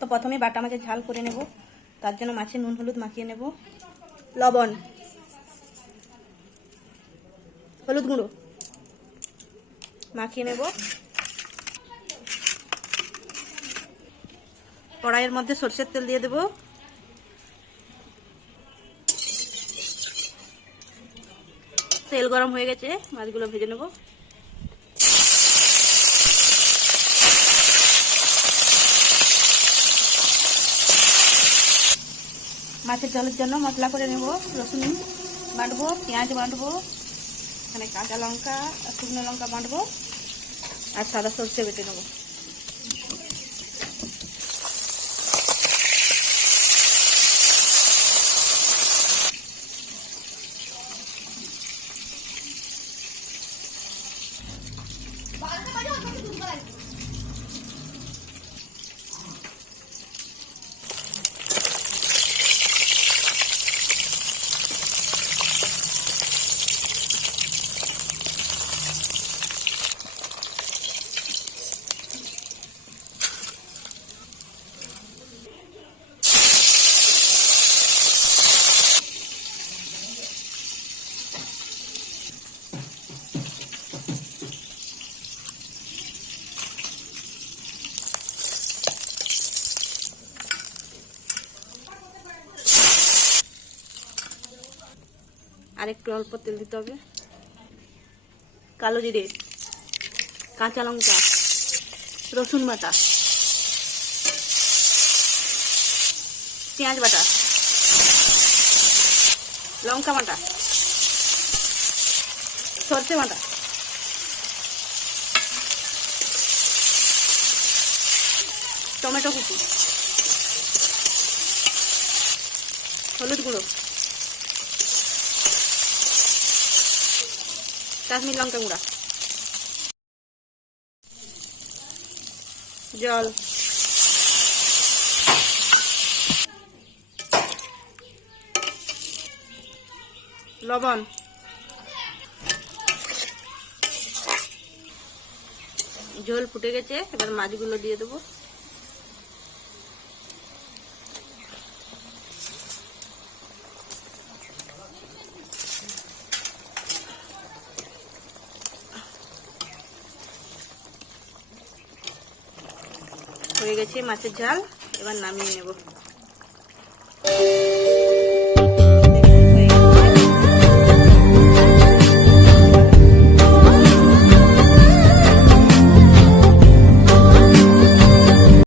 তো প্রথমে বাটা মাছের ঝাল করে নেব। তার জন্য মাছে নুন, হলুদ মাখিয়ে নেব। লবণ। হলুদ গুঁড়ো। মাখিয়ে নেব। কড়াইয়ের মধ্যে সর্ষের তেল দিয়ে দেব। তেল গরম হয়ে গেছে, মাছগুলো ভেজে নেব। মাছের জলের জন্য মশলা করে নেব, রসুন বাটবো পেঁয়াজ বাঁটবো এখানে কাঁচা লঙ্কা, শুকনো লঙ্কা বাঁটবো আর সাদা সর্ষে বেটে নেব। আর একটু অল্প তেল দিতে হবে। কালো জিরে, কাঁচা লঙ্কা, রসুন বাটা, পেঁয়াজ বাটা, লঙ্কা বাটা, সর্ষে বাটা, টমেটো কুচি, হলুদ গুঁড়ো কাশ্মীর লঙ্কা গুঁড়া। জল। লবণ। ঝোল ফুটে গেছে এবার মাছগুলো দিয়ে দেবো। হয়ে গেছে মাছের ঝাল এবার নামিয়ে নেব।